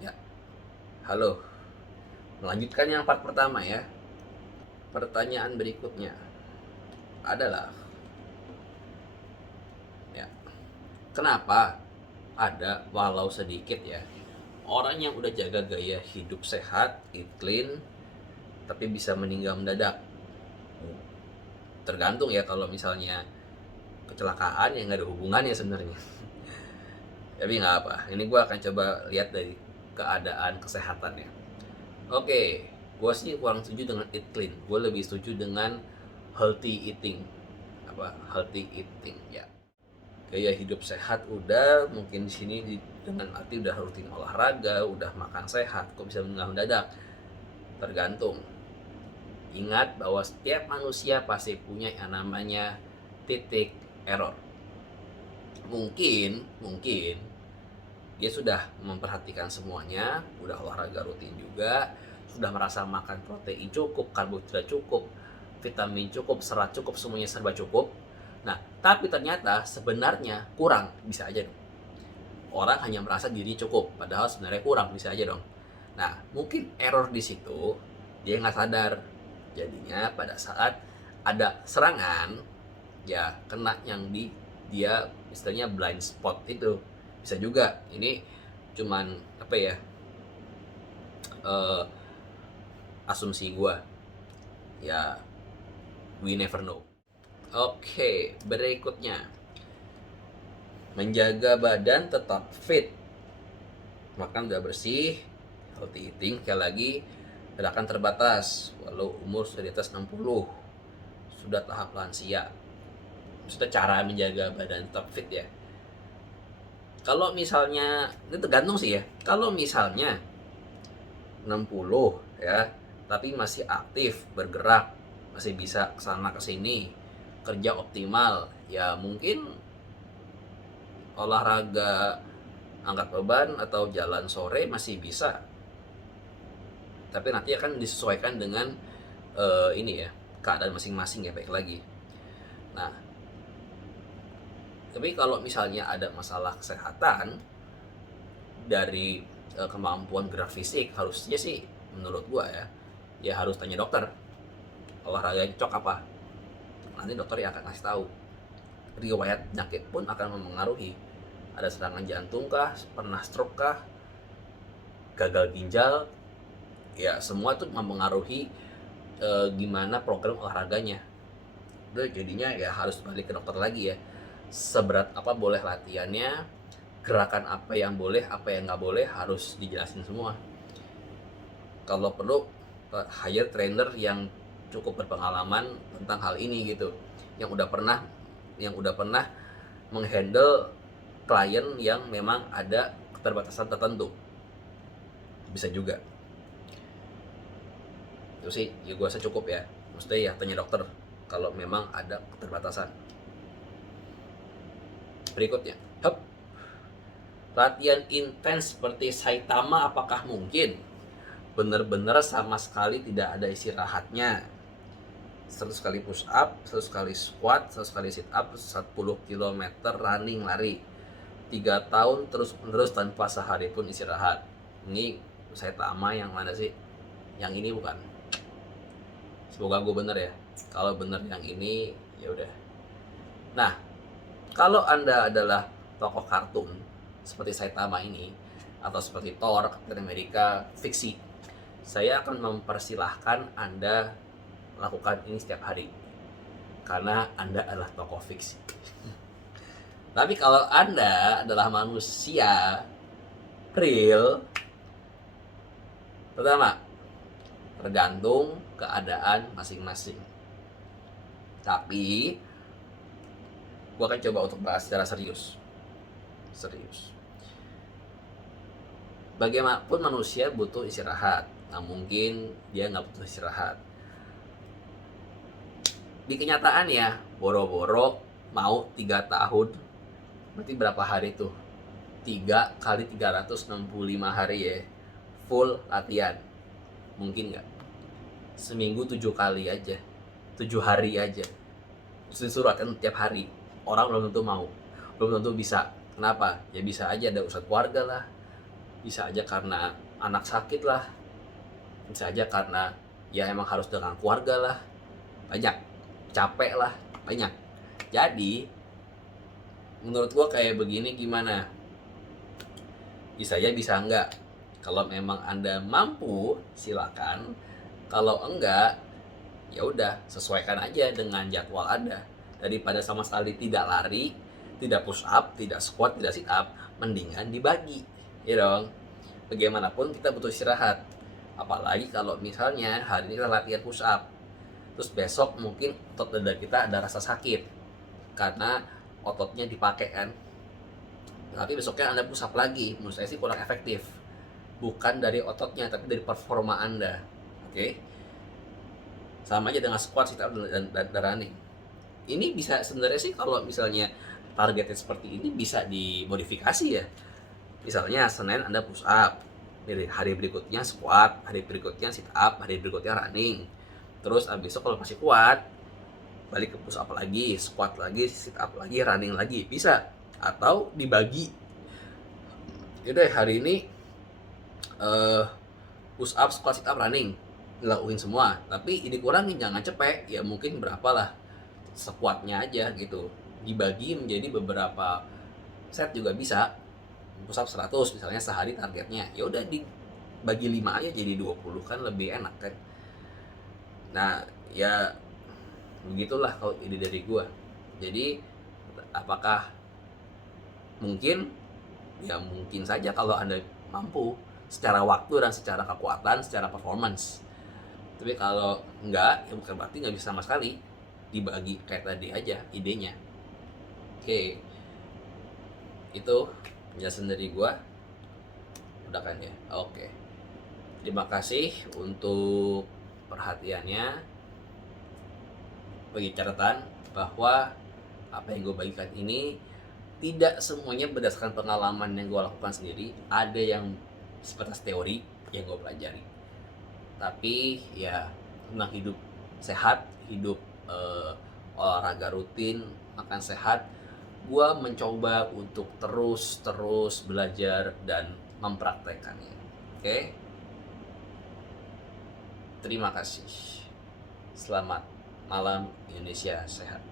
Ya, halo. Melanjutkan yang part pertama ya. Pertanyaan berikutnya adalah, ya, kenapa ada walau sedikit ya orang yang udah jaga gaya hidup sehat, eat clean, tapi bisa meninggal mendadak? Tergantung ya, kalau misalnya kecelakaan yang nggak ada hubungannya sebenarnya. Tapi nggak apa. Ini gue akan coba lihat dari keadaan kesehatannya. Oke, gue sih kurang setuju dengan eat clean. Gue lebih setuju dengan healthy eating. Apa? Healthy eating ya. Gaya hidup sehat udah, mungkin di sini dengan arti udah rutin olahraga, udah makan sehat, kok bisa meninggal mendadak? Tergantung. Ingat bahwa setiap manusia pasti punya yang namanya titik error. Mungkin dia sudah memperhatikan semuanya, udah olahraga rutin juga, sudah merasa makan protein cukup, karbohidrat cukup, vitamin cukup, serat cukup, semuanya serba cukup. Nah, tapi ternyata sebenarnya kurang, bisa aja dong. Orang hanya merasa diri cukup, padahal sebenarnya kurang, bisa aja dong. Nah, mungkin error di situ dia nggak sadar. Jadinya pada saat ada serangan, ya kena yang di dia istilahnya blind spot itu. Bisa juga ini cuman apa ya, eh, asumsi gue ya, we never know. Oke, berikutnya, menjaga badan tetap fit, makan udah bersih, healthy eating, sekali lagi gerakan terbatas walau umur sudah di atas 60, sudah tahap lansia. Maksudnya cara menjaga badan tetap fit ya. Kalau misalnya, ini tergantung sih ya. Kalau misalnya 60 ya, tapi masih aktif, bergerak, masih bisa kesana kesini, kerja optimal, ya mungkin olahraga angkat beban atau jalan sore masih bisa. Tapi nanti akan disesuaikan dengan ini ya, keadaan masing-masing ya, baik lagi. Nah, tapi kalau misalnya ada masalah kesehatan dari kemampuan gerak fisik, harusnya sih menurut gua ya, ya harus tanya dokter olahraga cocok apa. Nanti dokter yang akan kasih tahu. Riwayat penyakit pun akan mempengaruhi. Ada serangan jantung kah, pernah stroke kah, gagal ginjal, ya semua itu mempengaruhi gimana program olahraganya. Udah, jadinya ya harus balik ke dokter lagi ya. Seberat apa boleh latihannya, gerakan apa yang boleh, apa yang nggak boleh, harus dijelasin semua. Kalau perlu hire trainer yang cukup berpengalaman tentang hal ini gitu, yang udah pernah menghandle klien yang memang ada keterbatasan tertentu, bisa juga. Itu sih ya, gue rasa cukup ya, mesti ya tanya dokter kalau memang ada keterbatasan. Berikutnya, latihan intens seperti Saitama apakah mungkin? Bener-bener sama sekali tidak ada istirahatnya. 100 kali push up, 100 kali squat, 100 kali sit up, 10 km running lari, 3 tahun terus menerus tanpa sehari pun istirahat. Ini Saitama yang mana sih? Yang ini bukan? Semoga gue bener ya. Kalau bener yang ini, ya udah. Nah, kalau Anda adalah tokoh kartun seperti Saitama ini, atau seperti Thor, Captain America, fiksi, saya akan mempersilahkan Anda melakukan ini setiap hari, karena Anda adalah tokoh fiksi. Tapi kalau Anda adalah manusia real, pertama, tergantung keadaan masing-masing. Tapi gue akan coba untuk bahas secara serius. Bagaimanapun manusia butuh istirahat. Nah, mungkin dia nggak butuh istirahat. Di kenyataan ya, boro-boro mau 3 tahun, berarti berapa hari tuh? 3 kali 365 hari ya, full latihan. Mungkin nggak? Seminggu 7 kali aja, 7 hari aja, disuruh latihan tiap hari. Orang belum tentu mau, belum tentu bisa. Kenapa? Ya bisa aja ada urusan keluarga lah, Bisa aja karena anak sakit lah, bisa aja karena ya emang harus dengan keluarga lah, banyak, capek lah, banyak. Jadi menurut gua kayak begini, gimana, bisa ya bisa enggak. Kalau memang Anda mampu silakan, kalau enggak ya udah sesuaikan aja dengan jadwal Anda. Daripada sama sekali tidak lari, tidak push up, tidak squat, tidak sit up, mendingan dibagi, ya dong. Bagaimanapun kita butuh istirahat, apalagi kalau misalnya hari ini kita latihan push up, terus besok mungkin otot dada kita ada rasa sakit karena ototnya dipakai kan, tapi besoknya Anda push up lagi, menurut saya sih kurang efektif. Bukan dari ototnya, tapi dari performa Anda. Oke? Sama aja dengan squat, sit up, dan running. Ini bisa sebenarnya sih kalau misalnya targetnya seperti ini bisa dimodifikasi ya. Misalnya Senin Anda push up, hari berikutnya squat, hari berikutnya sit up, hari berikutnya running. Terus besok kalau masih kuat, balik ke push up lagi, squat lagi, sit up lagi, running lagi, bisa. Atau dibagi, yaudah hari ini push up, squat, sit up, running dilakuin semua, tapi ini kurangin, jangan cepet ya, mungkin berapa lah squatnya aja gitu, dibagi menjadi beberapa set juga bisa. Push up 100 misalnya sehari targetnya, ya udah dibagi 5 aja jadi 20, kan lebih enak kan. Nah ya begitulah kalau ide dari gua. Jadi apakah mungkin? Ya mungkin saja kalau Anda mampu secara waktu dan secara kekuatan, secara performance. Tapi kalau enggak, ya bukan berarti nggak bisa sama sekali. Dibagi kayak tadi aja idenya. Oke, itu penjelasan dari gua. Udah kan ya? Oke, terima kasih untuk perhatiannya. Bagi catatan bahwa apa yang gue bagikan ini tidak semuanya berdasarkan pengalaman yang gue lakukan sendiri. Ada yang sebatas teori yang gue pelajari, tapi ya tentang hidup sehat, hidup olahraga rutin, makan sehat, gue mencoba untuk terus belajar dan mempraktekannya. Oke? Terima kasih. Selamat malam Indonesia sehat.